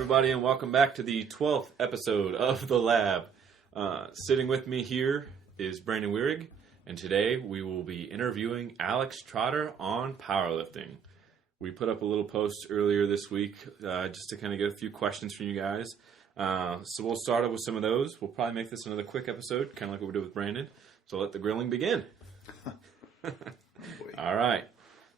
everybody, and welcome back to the 12th episode of The Lab. Sitting with me here is Brandon Wierig, and today we will be interviewing Alex Trotter on powerlifting. We put up a little post earlier this week just to kind of get a few questions from you guys. So we'll start off with some of those. We'll probably make this another quick episode, kind of like what we did with Brandon. So let the grilling begin. All right.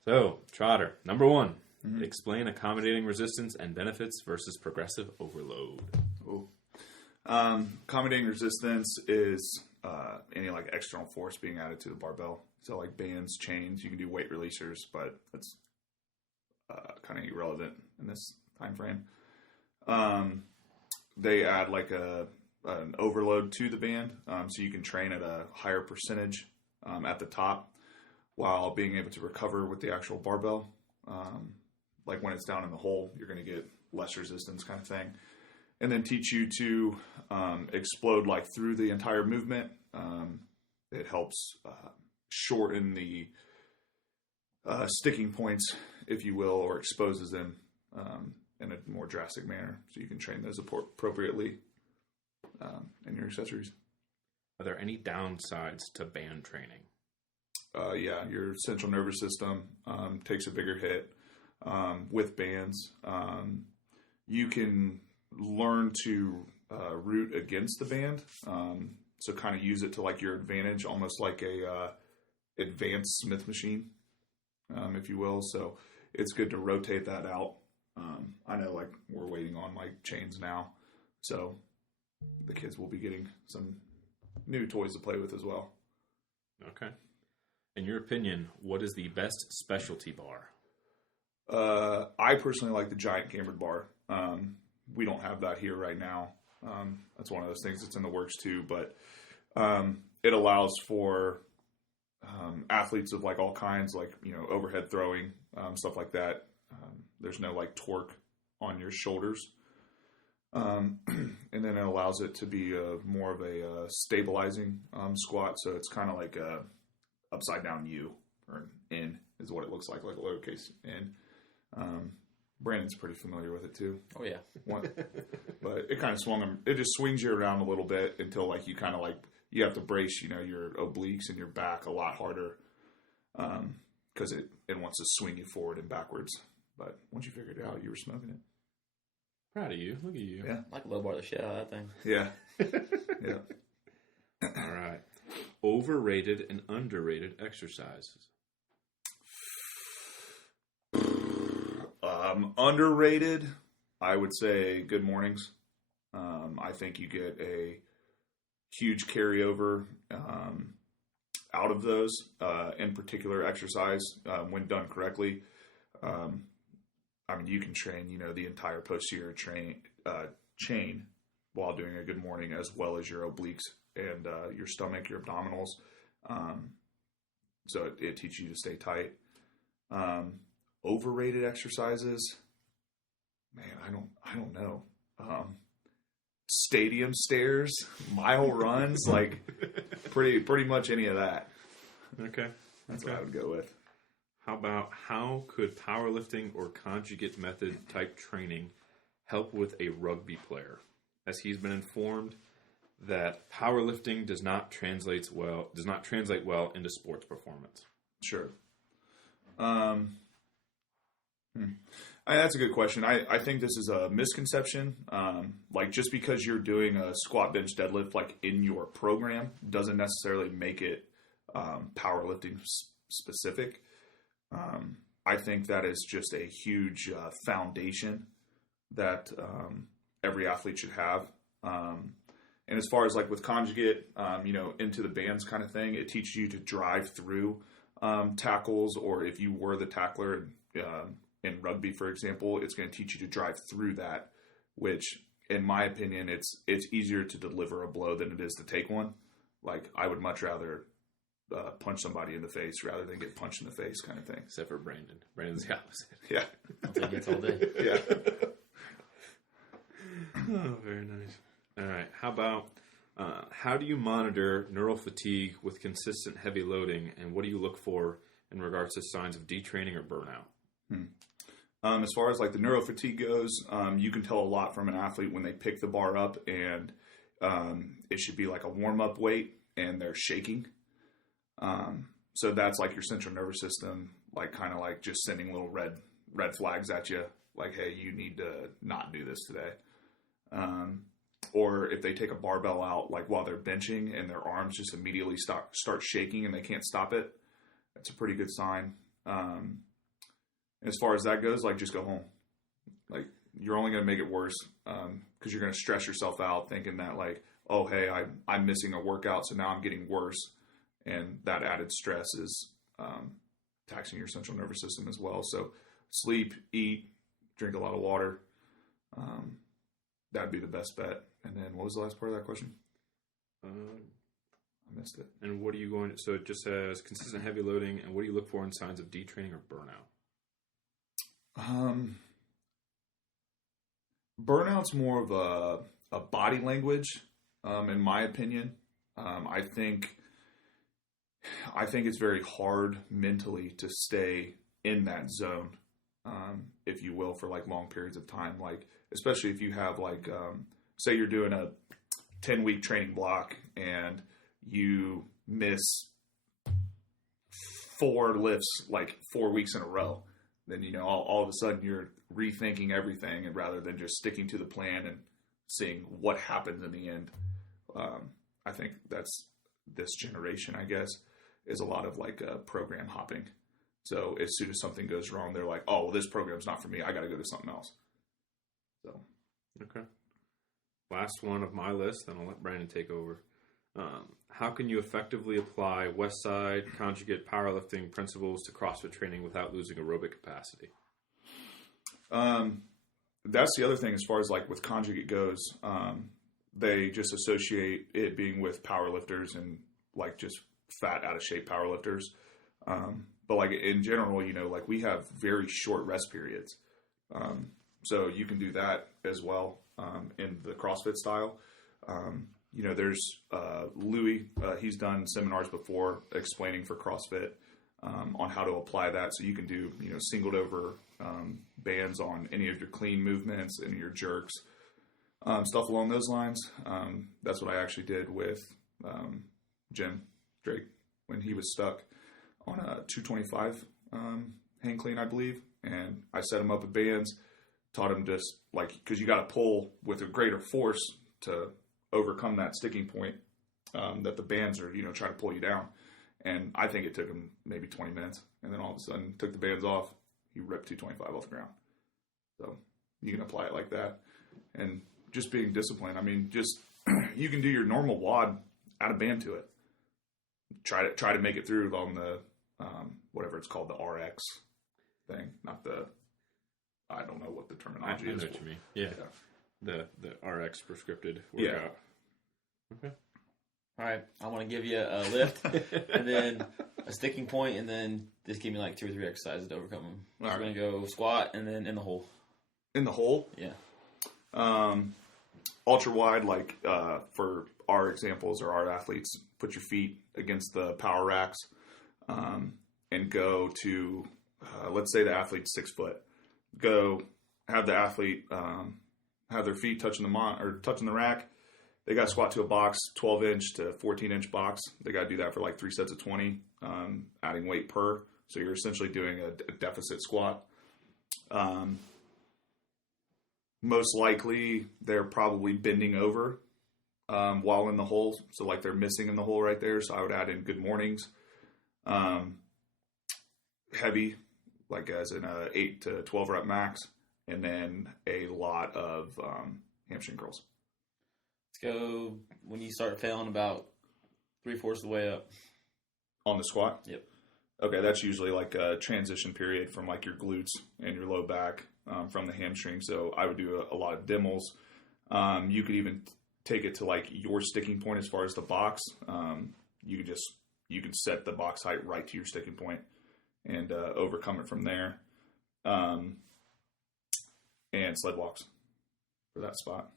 So, Trotter, number one. Mm-hmm. Explain accommodating resistance and benefits versus progressive overload. Accommodating resistance is any like external force being added to the barbell. So like bands, chains, you can do weight releasers, but that's kind of irrelevant in this time frame. They add like an overload to the band, so you can train at a higher percentage at the top while being able to recover with the actual barbell. Like when it's down in the hole, you're going to get less resistance kind of thing. And then teach you to explode like through the entire movement. It helps shorten the sticking points, if you will, or exposes them in a more drastic manner. So you can train those appropriately in your accessories. Are there any downsides to band training? Yeah, your central nervous system takes a bigger hit. With bands, you can learn to root against the band, so kind of use it to like your advantage, almost like a advanced Smith machine, if you will. So it's good to rotate that out. I know like we're waiting on like chains now, so the kids will be getting some new toys to play with as well. Okay. In your opinion, what is the best specialty bar? I personally like the giant cambered bar. We don't have that here right now. That's one of those things that's in the works too, but it allows for athletes of like all kinds, like, you know, overhead throwing, stuff like that. There's no like torque on your shoulders. And then it allows it to be more of a stabilizing squat. So it's kind of like a upside down U, or an N is what it looks like a lowercase N. Brandon's pretty familiar with it too. Oh yeah. But it kind of it just swings you around a little bit until like you kind of like, you have to brace, you know, your obliques and your back a lot harder. Cause it wants to swing you forward and backwards. But once you figured it out, you were smoking it. Proud of you. Look at you. Yeah. I like low bar the shit out of that thing. Yeah. Yeah. All right. Overrated and underrated exercises. Underrated, I would say good mornings. I think you get a huge carryover out of those, in particular exercise, when done correctly. I mean, you can train, you know, the entire posterior chain while doing a good morning, as well as your obliques and your stomach, your abdominals. So it teaches you to stay tight. Overrated exercises, man, I don't know. Stadium stairs, mile runs, like pretty much any of that. Okay. That's what I would go with. How could powerlifting or conjugate method type training help with a rugby player, as he's been informed that powerlifting does not translate well into sports performance? Sure. That's a good question. I think this is a misconception. Like just because you're doing a squat, bench, deadlift like in your program doesn't necessarily make it powerlifting specific. I think that is just a huge foundation that every athlete should have. And as far as like with conjugate, you know, into the bands kind of thing, it teaches you to drive through tackles, or if you were the tackler in rugby, for example, it's going to teach you to drive through that, which in my opinion, it's easier to deliver a blow than it is to take one. Like I would much rather punch somebody in the face rather than get punched in the face kind of thing. Except for Brandon. Brandon's the opposite. Yeah. I'll take it all day. Yeah. Oh, very nice. All right. How about how do you monitor neural fatigue with consistent heavy loading, and what do you look for in regards to signs of detraining or burnout? As far as like the neurofatigue goes, you can tell a lot from an athlete when they pick the bar up and it should be like a warm-up weight and they're shaking. So that's like your central nervous system, like kind of like just sending little red flags at you, like, hey, you need to not do this today. Or if they take a barbell out, like while they're benching and their arms just immediately start shaking and they can't stop it, that's a pretty good sign. As far as that goes, like just go home. Like you're only going to make it worse because you're going to stress yourself out thinking that like, oh, hey, I'm missing a workout, so now I'm getting worse. And that added stress is taxing your central nervous system as well. So sleep, eat, drink a lot of water. That'd be the best bet. And then what was the last part of that question? I missed it. And what are you going to, so it just says consistent heavy loading, and what do you look for in signs of detraining or burnout? Burnout's more of a body language, in my opinion. I think it's very hard mentally to stay in that zone, if you will, for like long periods of time. Like, especially if you have like, say you're doing a 10-week training block and you miss 4 lifts like 4 weeks in a row, then, you know, all of a sudden you're rethinking everything, and rather than just sticking to the plan and seeing what happens in the end. I think that's this generation, I guess, is a lot of like program hopping. So as soon as something goes wrong, they're like, oh, well, this program's not for me. I got to go to something else. So, okay. Last one of my list, then I'll let Brandon take over. How can you effectively apply West Side conjugate powerlifting principles to CrossFit training without losing aerobic capacity? That's the other thing as far as like with conjugate goes. They just associate it being with powerlifters and like just fat, out of shape powerlifters. But like in general, you know, like we have very short rest periods. So you can do that as well in the CrossFit style. You know, there's Louis, he's done seminars before explaining for CrossFit on how to apply that. So you can do, you know, singled over bands on any of your clean movements, any of your jerks, stuff along those lines. That's what I actually did with Jim Drake when he was stuck on a 225 hang clean, I believe. And I set him up with bands, taught him just like, because you got to pull with a greater force to overcome that sticking point that the bands are, you know, trying to pull you down. And I think it took him maybe 20 minutes. And then all of a sudden, took the bands off, he ripped 225 off the ground. So you can apply it like that. And just being disciplined. I mean, just you can do your normal WOD, add a band to it. Try to make it through on the whatever it's called, the RX thing, not the, I don't know what the terminology is. I know what you mean. Yeah. The RX prescripted workout. Yeah. Okay. All right, I want to give you a lift and then a sticking point, and then just give me like 2 or 3 exercises to overcome them. We're going to go squat and then in the hole. In the hole? Yeah. Ultra wide, like for our examples or our athletes, put your feet against the power racks and go to, let's say the athlete's 6 foot. Go have the athlete have their feet touching touching the rack. They got to squat to a box, 12-inch to 14-inch box. They got to do that for like 3 sets of 20, adding weight per. So you're essentially doing a deficit squat. Most likely, they're probably bending over while in the hole. So like they're missing in the hole right there. So I would add in good mornings. Heavy, like as in a 8 to 12 rep max. And then a lot of hamstring curls. Let's go when you start failing about 3/4 of the way up. On the squat? Yep. Okay, that's usually like a transition period from like your glutes and your low back from the hamstring. So I would do a lot of demos. You could even take it to like your sticking point as far as the box. You can set the box height right to your sticking point and overcome it from there. And sled walks for that spot.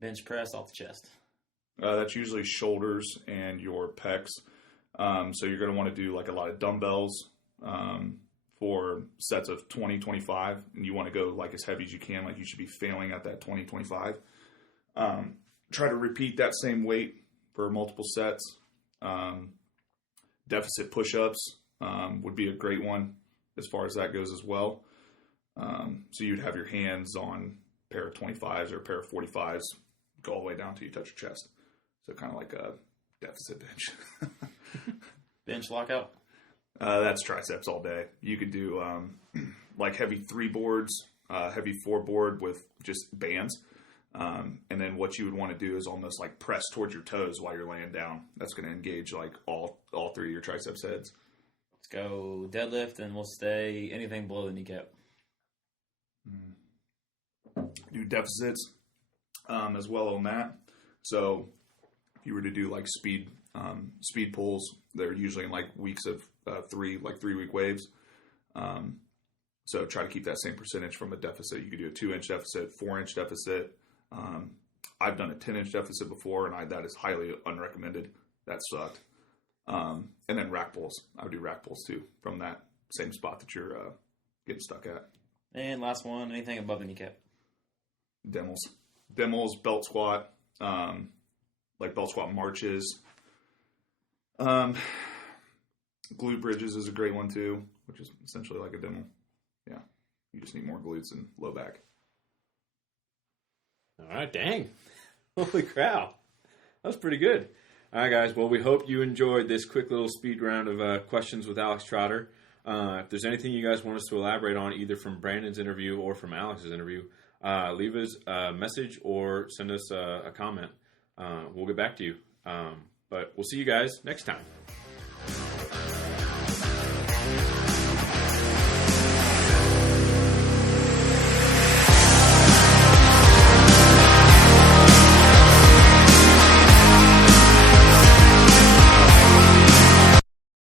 Bench press off the chest. That's usually shoulders and your pecs. So you're going to want to do like a lot of dumbbells for sets of 20, 25, and you want to go like as heavy as you can, like you should be failing at that 20, 25. Try to repeat that same weight for multiple sets. Deficit push-ups would be a great one as far as that goes as well. So you'd have your hands on a pair of 25s or a pair of 45s, go all the way down till you touch your chest. So kind of like a deficit bench. Bench lockout? That's triceps all day. You could do like heavy 3 boards, heavy 4 board with just bands. And then what you would want to do is almost like press towards your toes while you're laying down. That's going to engage like all 3 of your triceps heads. Let's go deadlift, and we'll stay anything below the kneecap. Do deficits as well on that. So if you were to do like speed pulls, they're usually in like weeks of 3-week waves. So try to keep that same percentage from a deficit. You could do a 2-inch deficit, 4-inch deficit. I've done a 10-inch deficit before, and that is highly unrecommended. That sucked. And then rack pulls. I would do rack pulls too from that same spot that you're getting stuck at. And last one, anything above the kneecap. Demos, belt squat, like belt squat marches. Glute bridges is a great one too, which is essentially like a demo. Yeah. You just need more glutes and low back. All right, dang. Holy cow. That was pretty good. All right, guys. Well, we hope you enjoyed this quick little speed round of questions with Alex Trotter. If there's anything you guys want us to elaborate on, either from Brandon's interview or from Alex's interview, leave us a message or send us a comment. We'll get back to you. But we'll see you guys next time.